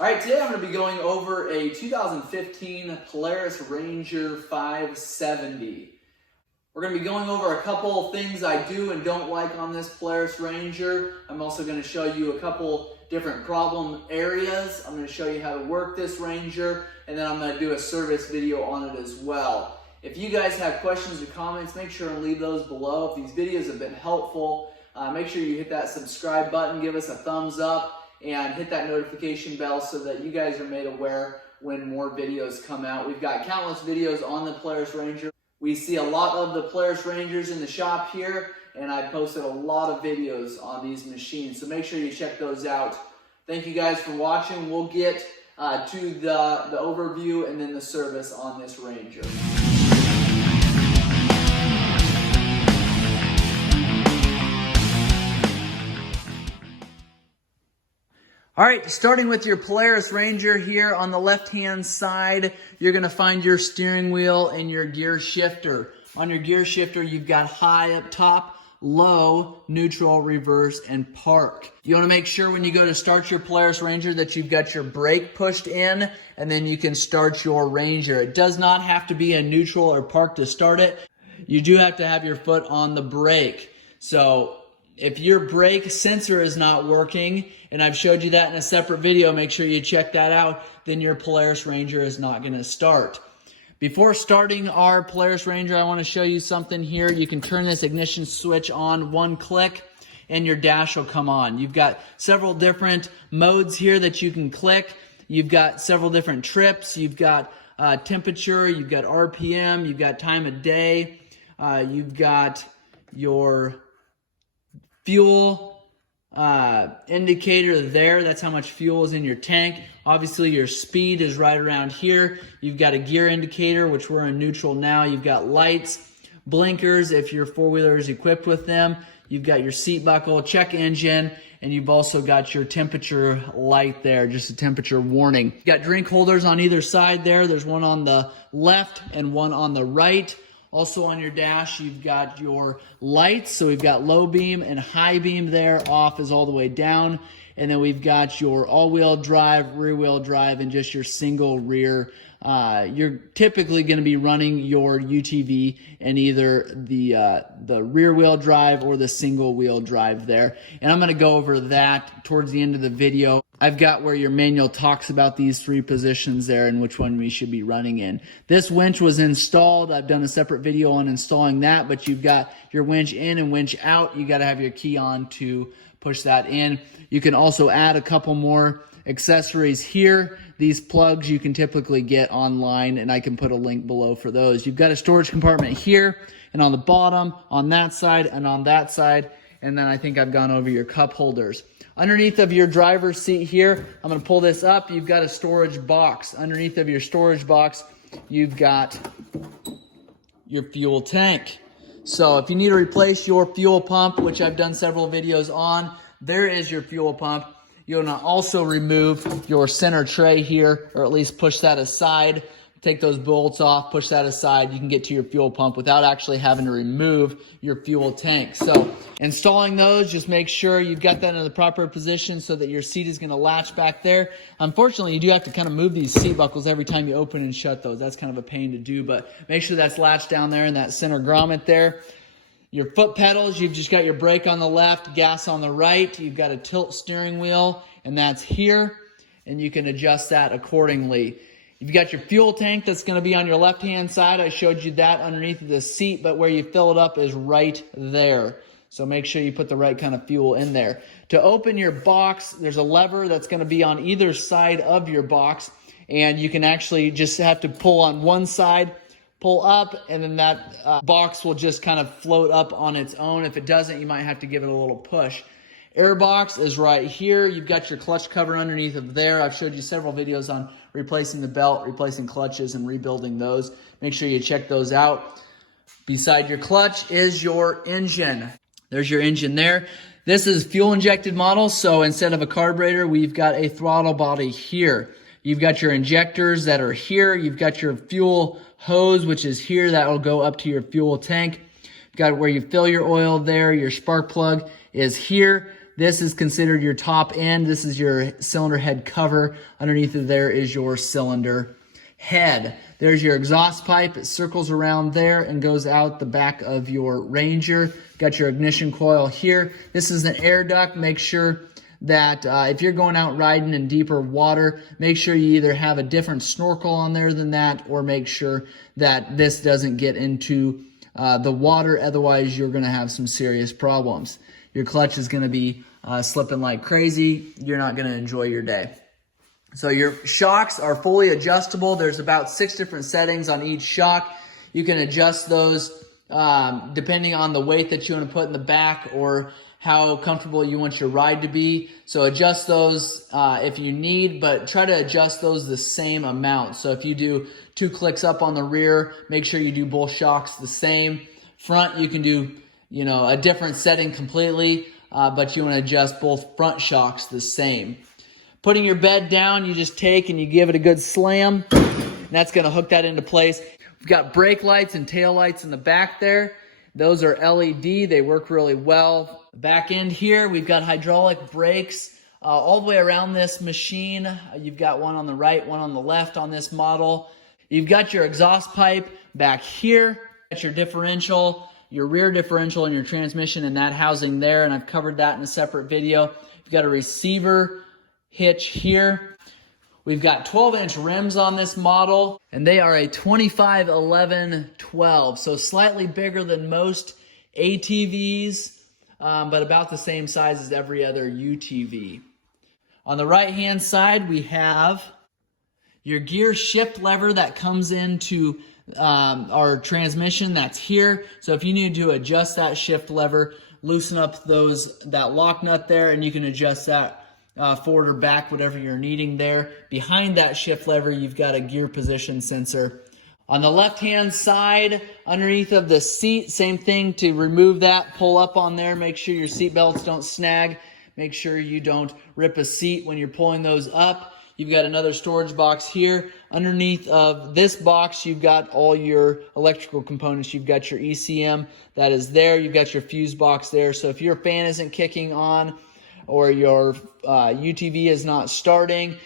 All right, today I'm going to be going over a 2015 Polaris Ranger 570. We're going to be going over a couple things I do and don't like on this Polaris Ranger. I'm also going to show you a couple different problem areas. I'm going to show you how to work this Ranger, and then I'm going to do a service video on it as well. If you guys have questions or comments, make sure and leave those below. If these videos have been helpful, make sure you hit that subscribe button, give us a thumbs up, and hit that notification bell so that you guys are made aware when more videos come out. We've got countless videos on the Polaris Ranger. We see a lot of the Polaris Rangers in the shop here, and I posted a lot of videos on these machines, so make sure you check those out. Thank you guys for watching. We'll get to the overview and then the service on this Ranger. All right, starting with your Polaris Ranger here on the left-hand side, you're going to find your steering wheel and your gear shifter. On your gear shifter, you've got high up top, low, neutral, reverse, and park. You want to make sure when you go to start your Polaris Ranger that you've got your brake pushed in, and then you can start your Ranger. It does not have to be a neutral or park to start it. You do have to have your foot on the brake. So if your brake sensor is not working, and I've showed you that in a separate video, make sure you check that out, then your Polaris Ranger is not going to start. Before starting our Polaris Ranger, I want to show you something here. You can turn this ignition switch on one click, and your dash will come on. You've got several different modes here that you can click. You've got several different trips. You've got temperature, you've got RPM, you've got time of day, you've got your fuel indicator there. That's how much fuel is in your tank. Obviously your speed is right around here. You've got a gear indicator, which we're in neutral now. You've got lights, blinkers if your four-wheeler is equipped with them. You've got your seat buckle, check engine, and you've also got your temperature light there, just a temperature warning. You've got drink holders on either side there. There's one on the left and one on the right. Also on your dash, you've got your lights. So we've got low beam and high beam there. Off is all the way down. And then we've got your all-wheel drive, rear-wheel drive, and just your single rear. You're typically going to be running your UTV in either the rear-wheel drive or the single-wheel drive there. And I'm going to go over that towards the end of the video. I've got where your manual talks about these three positions there and which one we should be running in. This winch was installed. I've done a separate video on installing that, but you've got your winch in and winch out. You got to have your key on to push that in. You can also add a couple more accessories here. These plugs you can typically get online, and I can put a link below for those. You've got a storage compartment here and on the bottom, on that side and on that side. And then I think I've gone over your cup holders. Underneath of your driver's seat here, I'm going to pull this up. You've got a storage box. Underneath of your storage box, you've got your fuel tank. So if you need to replace your fuel pump, which I've done several videos on, there is your fuel pump. You'll also remove your center tray here, or at least push that aside. Take those bolts off, push that aside. You can get to your fuel pump without actually having to remove your fuel tank. So installing those, just make sure you've got that in the proper position so that your seat is going to latch back there. Unfortunately, you do have to kind of move these seat buckles every time you open and shut those. That's kind of a pain to do, but make sure that's latched down there in that center grommet there. Your foot pedals, you've just got your brake on the left, gas on the right. You've got a tilt steering wheel, and that's here, and you can adjust that accordingly. You've got your fuel tank that's going to be on your left-hand side. I showed you that underneath the seat, but where you fill it up is right there. So make sure you put the right kind of fuel in there. To open your box, there's a lever that's going to be on either side of your box, and you can actually just have to pull on one side, pull up, and then that box will just kind of float up on its own. If it doesn't, you might have to give it a little push. Air box is right here. You've got your clutch cover underneath of there. I've showed you several videos on replacing the belt, replacing clutches, and rebuilding those. Make sure you check those out. Beside your clutch is your engine. There's your engine there. This is fuel injected model, so instead of a carburetor, we've got a throttle body here. You've got your injectors that are here. You've got your fuel hose, which is here. That will go up to your fuel tank. You've got where you fill your oil there. Your spark plug is here. This is considered your top end. This is your cylinder head cover. Underneath of there is your cylinder head. There's your exhaust pipe. It circles around there and goes out the back of your Ranger. Got your ignition coil here. This is an air duct. Make sure that if you're going out riding in deeper water, make sure you either have a different snorkel on there than that, or make sure that this doesn't get into the water. Otherwise, you're going to have some serious problems. Your clutch is going to be slipping like crazy. You're not going to enjoy your day. So your shocks are fully adjustable. There's about 6 different settings on each shock. You can adjust those depending on the weight that you want to put in the back or how comfortable you want your ride to be. So adjust those if you need, but try to adjust those the same amount. So if you do 2 clicks up on the rear, make sure you do both shocks the same. Front, you can do, you know, a different setting completely, but you want to adjust both front shocks the same. Putting your bed down, you just take and you give it a good slam, and that's going to hook that into place. We've got brake lights and tail lights in the back there. Those are LED. They work really well. Back end here, we've got hydraulic brakes all the way around this machine. You've got one on the right, one on the left on this model. You've got your exhaust pipe back here. Got your differential, your rear differential, and your transmission in that housing there, and I've covered that in a separate video. You've got a receiver hitch here. We've got 12-inch rims on this model, and they are a 25/11/12, so slightly bigger than most ATVs, but about the same size as every other UTV. On the right-hand side, we have your gear shift lever that comes into our transmission. That's here. So if you need to adjust that shift lever, loosen up that lock nut there, and you can adjust that forward or back, whatever you're needing there. Behind that shift lever, you've got a gear position sensor. On the left-hand side, underneath of the seat, same thing. To remove that, pull up on there. Make sure your seat belts don't snag. Make sure you don't rip a seat when you're pulling those up. You've got another storage box here. Underneath of this box, you've got all your electrical components. You've got your ECM that is there. You've got your fuse box there. So if your fan isn't kicking on or your UTV is not starting,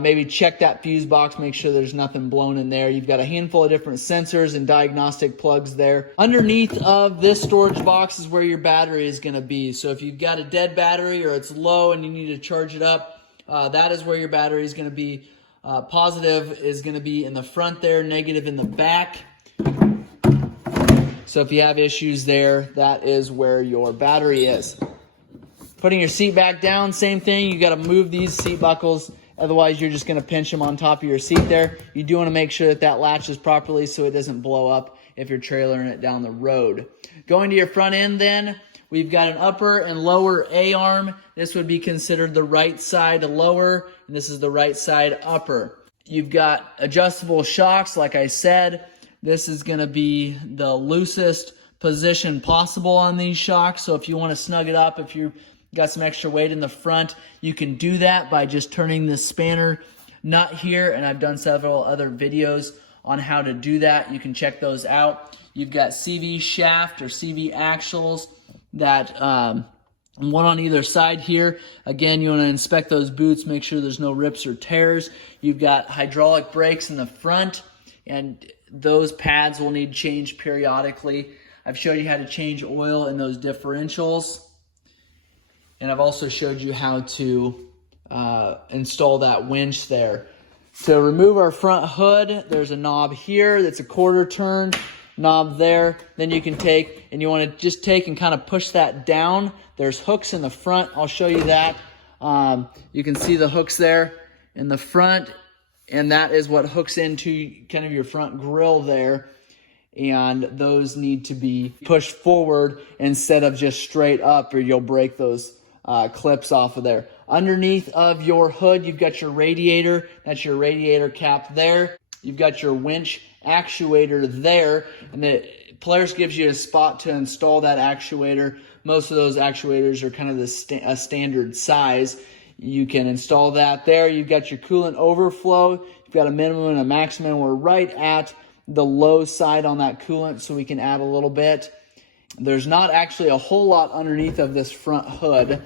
maybe check that fuse box, make sure there's nothing blown in there. You've got a handful of different sensors and diagnostic plugs there. Underneath of this storage box is where your battery is going to be. So if you've got a dead battery or it's low and you need to charge it up, that is where your battery is going to be. Positive is going to be in the front there, negative in the back. So if you have issues there, that is where your battery is. Putting your seat back down, same thing. You got to move these seat buckles. Otherwise, you're just going to pinch them on top of your seat there. You do want to make sure that that latches properly so it doesn't blow up if you're trailering it down the road. Going to your front end then, we've got an upper and lower A-arm. This would be considered the right side lower, and this is the right side upper. You've got adjustable shocks, like I said. This is going to be the loosest position possible on these shocks. So if you want to snug it up, if you've got some extra weight in the front, you can do that by just turning this spanner nut here, and I've done several other videos on how to do that. You can check those out. You've got CV shaft or CV axles that one on either side here. Again, you want to inspect those boots, make sure there's no rips or tears. You've got hydraulic brakes in the front, and those pads will need change periodically. I've showed you how to change oil in those differentials. And I've also showed you how to install that winch there. To remove our front hood, there's a knob here that's a quarter turn, knob there. Then you can take, and you want to just take and kind of push that down. There's hooks in the front. I'll show you that. You can see the hooks there in the front, and that is what hooks into kind of your front grille there. And those need to be pushed forward instead of just straight up, or you'll break those clips off of there. Underneath of your hood, you've got your radiator. That's your radiator cap there. You've got your winch actuator there, and the Polaris gives you a spot to install that actuator. Most of those actuators are kind of a standard size. You can install that there. You've got your coolant overflow. You've got a minimum and a maximum. We're right at the low side on that coolant, so we can add a little bit. There's not actually a whole lot underneath of this front hood.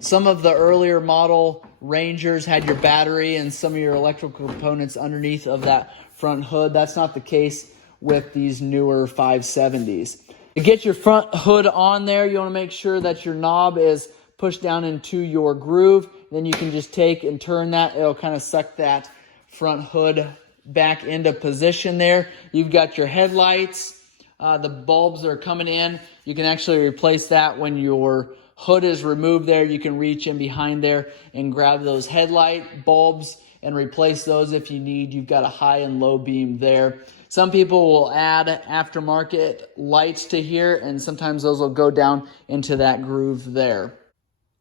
Some of the earlier model Rangers had your battery and some of your electrical components underneath of that front hood. That's not the case with these newer 570s. To get your front hood on there, you want to make sure that your knob is pushed down into your groove. Then you can just take and turn that. It'll kind of suck that front hood back into position there. You've got your headlights, the bulbs that are coming in. You can actually replace that when your hood is removed there. You can reach in behind there and grab those headlight bulbs and replace those if you need. You've got a high and low beam there. Some people will add aftermarket lights to here, and sometimes those will go down into that groove there.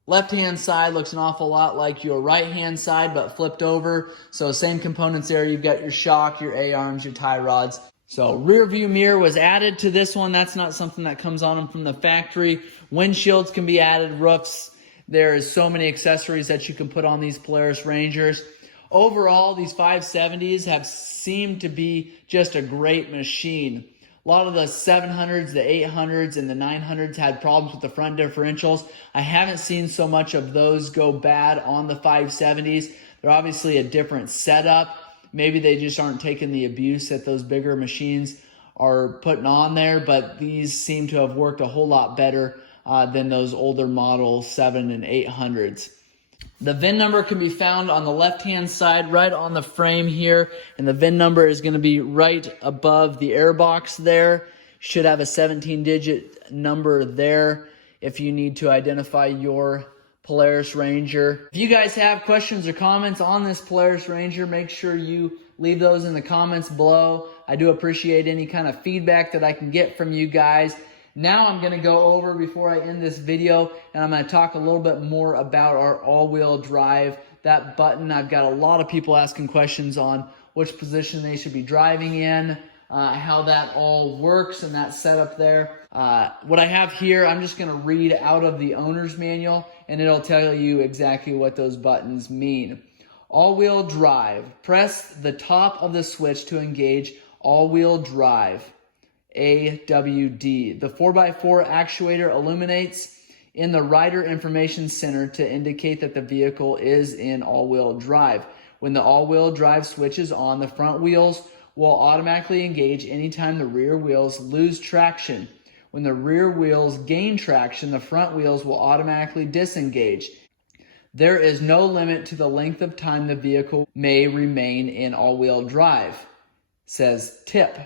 Left-hand side looks an awful lot like your right-hand side, but flipped over. So same components there. You've got your shock, your A-arms, your tie rods. So rear view mirror was added to this one. That's not something that comes on them from the factory. Windshields can be added, roofs. There is so many accessories that you can put on these Polaris Rangers. Overall, these 570s have seemed to be just a great machine. A lot of the 700s, the 800s, and the 900s had problems with the front differentials. I haven't seen so much of those go bad on the 570s. They're obviously a different setup. Maybe they just aren't taking the abuse that those bigger machines are putting on there, but these seem to have worked a whole lot better than those older model 7 and 800s. The VIN number can be found on the left-hand side, right on the frame here, and the VIN number is going to be right above the air box there. Should have a 17-digit number there if you need to identify your Polaris Ranger. If you guys have questions or comments on this Polaris Ranger, make sure you leave those in the comments below. I do appreciate any kind of feedback that I can get from you guys. Now I'm going to go over, before I end this video, and I'm going to talk a little bit more about our all-wheel drive. That button, I've got a lot of people asking questions on which position they should be driving in, how that all works and that setup there. What I have here, I'm just going to read out of the owner's manual, and it'll tell you exactly what those buttons mean. All-wheel drive. Press the top of the switch to engage all-wheel drive. AWD. The 4x4 actuator illuminates in the rider information center to indicate that the vehicle is in all-wheel drive. When the all-wheel drive switch is on, the front wheels will automatically engage anytime the rear wheels lose traction. When the rear wheels gain traction, the front wheels will automatically disengage. There is no limit to the length of time the vehicle may remain in all-wheel drive. Says tip.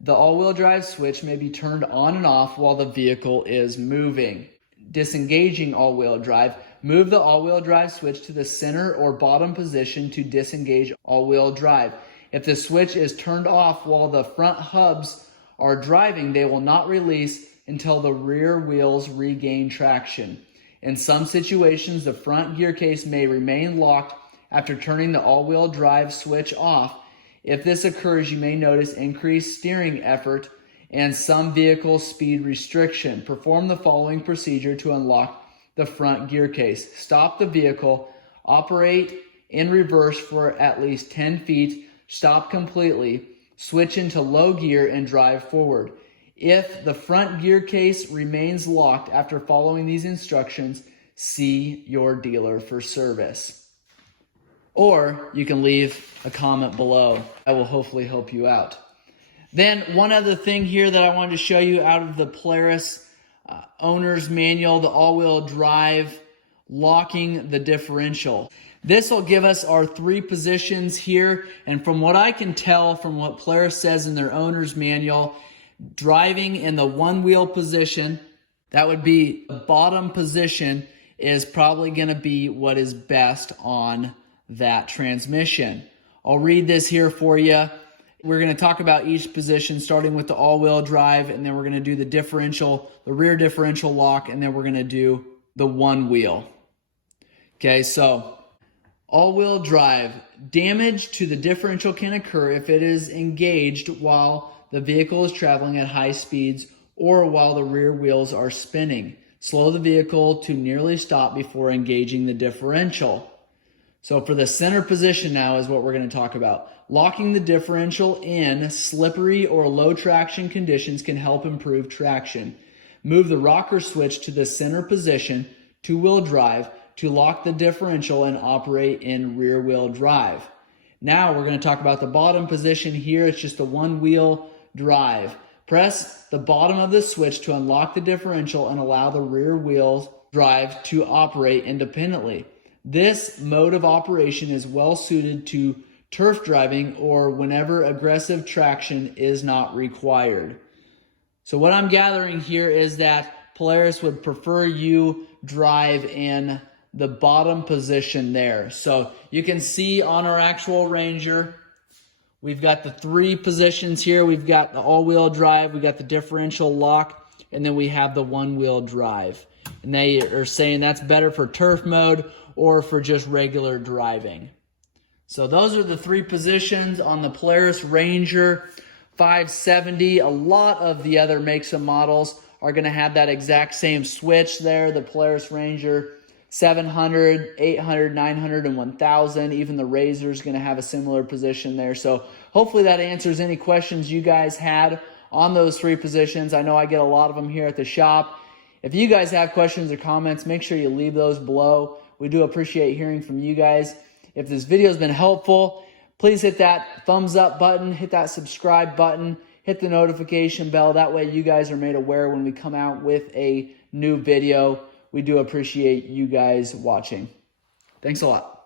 The all-wheel drive switch may be turned on and off while the vehicle is moving. Disengaging all-wheel drive. Move the all-wheel drive switch to the center or bottom position to disengage all-wheel drive. If the switch is turned off while the front hubs are driving, they will not release until the rear wheels regain traction. In some situations, the front gear case may remain locked after turning the all-wheel drive switch off. If this occurs, you may notice increased steering effort and some vehicle speed restriction. Perform the following procedure to unlock the front gear case. Stop the vehicle, operate in reverse for at least 10 feet, stop completely, switch into low gear and drive forward. If the front gear case remains locked after following these instructions, see your dealer for service. Or you can leave a comment below. I will hopefully help you out. Then one other thing here that I wanted to show you out of the Polaris owner's manual, the all-wheel drive, locking the differential. This will give us our 3 positions here. And from what I can tell from what Polaris says in their owner's manual, driving in the one-wheel position, that would be the bottom position, is probably going to be what is best on that transmission. I'll read this here for you. We're going to talk about each position, starting with the all-wheel drive, and then we're going to do the differential, the rear differential lock, and then we're going to do the one wheel. Okay, so all-wheel drive. Damage to the differential can occur if it is engaged while the vehicle is traveling at high speeds or while the rear wheels are spinning. Slow the vehicle to nearly stop before engaging the differential. So for the center position now is what we're going to talk about. Locking the differential in slippery or low traction conditions can help improve traction. Move the rocker switch to the center position, two-wheel drive, to lock the differential and operate in rear wheel drive. Now we're going to talk about the bottom position here. It's just a one wheel drive. Press the bottom of the switch to unlock the differential and allow the rear wheel drive to operate independently. This mode of operation is well suited to turf driving or whenever aggressive traction is not required. So what I'm gathering here is that Polaris would prefer you drive in the bottom position there. So you can see on our actual Ranger, we've got the three positions here. We've got the all-wheel drive, we got the differential lock, and then we have the one-wheel drive. And they are saying that's better for turf mode or for just regular driving. So those are the three positions on the Polaris Ranger 570. A lot of the other makes and models are going to have that exact same switch there. The Polaris Ranger 700, 800, 900, and 1000. Even the Razor is going to have a similar position there. So hopefully that answers any questions you guys had on those three positions. I know I get a lot of them here at the shop. If you guys have questions or comments, make sure you leave those below. We do appreciate hearing from you guys. If this video has been helpful, please hit that thumbs up button, hit that subscribe button, hit the notification bell. That way you guys are made aware when we come out with a new video. We do appreciate you guys watching. Thanks a lot.